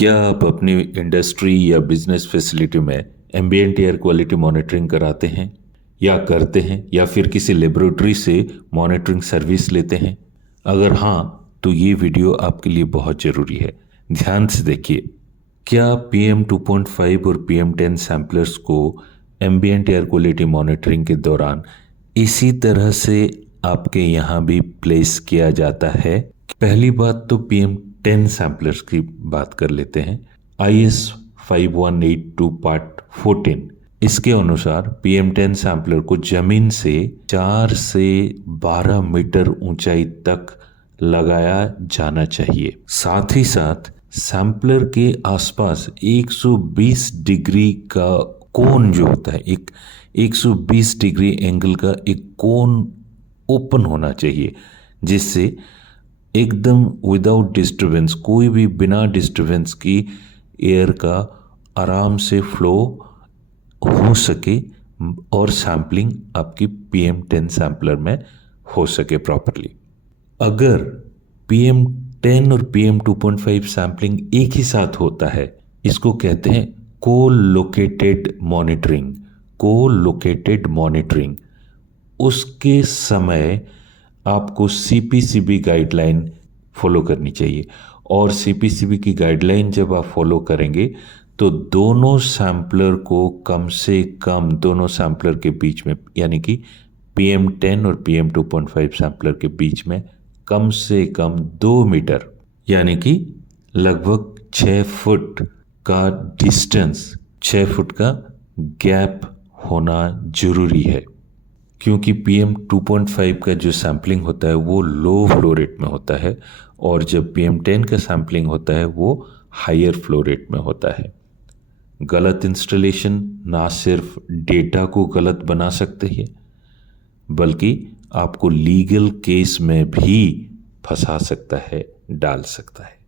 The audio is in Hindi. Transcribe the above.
क्या आप अपनी इंडस्ट्री या बिजनेस फैसिलिटी में एम्बिएंट एयर क्वालिटी मॉनिटरिंग कराते हैं या करते हैं या फिर किसी लेबोरेटरी से मॉनिटरिंग सर्विस लेते हैं? अगर हाँ, तो ये वीडियो आपके लिए बहुत ज़रूरी है। ध्यान से देखिए। क्या PM 2.5 और PM10 सैम्पलर्स को एम्बिएंट एयर क्वालिटी मॉनिटरिंग के दौरान इसी तरह से आपके यहाँ भी प्लेस किया जाता है? पहली बात तो PM10 सैम्पलर्स की बात कर लेते हैं। IS 5182 पार्ट 14 इसके अनुसार PM10 सैम्पलर को जमीन से 4 से 12 मीटर ऊंचाई तक लगाया जाना चाहिए। साथ ही साथ सैम्पलर के आसपास 120 डिग्री का कोन जो होता है, एक 120 डिग्री एंगल का एक कोन ओपन होना चाहिए, जिससे एकदम विदाउट डिस्टरबेंस, कोई भी बिना डिस्टरबेंस की एयर का आराम से फ्लो हो सके और सैम्पलिंग आपकी PM10 सैम्पलर में हो सके प्रॉपरली। अगर PM10 और PM 2.5 सैम्पलिंग एक ही साथ होता है, इसको कहते हैं को-लोकेटेड मॉनिटरिंग। को-लोकेटेड मॉनिटरिंग उसके समय आपको CPCB गाइडलाइन फॉलो करनी चाहिए, और CPCB की गाइडलाइन जब आप फॉलो करेंगे तो दोनों सैम्पलर को कम से कम, दोनों सैम्पलर के बीच में, यानी कि PM10 और PM 2.5 सैम्पलर के बीच में कम से कम 2 मीटर यानी कि लगभग 6 फुट का डिस्टेंस, 6 फुट का गैप होना जरूरी है। क्योंकि PM 2.5 का जो सैम्पलिंग होता है वो लो फ्लो रेट में होता है, और जब PM10 का सैम्पलिंग होता है वो हायर फ्लो रेट में होता है। गलत इंस्टॉलेशन ना सिर्फ डेटा को गलत बना सकते हैं, बल्कि आपको लीगल केस में भी फंसा सकता है, डाल सकता है।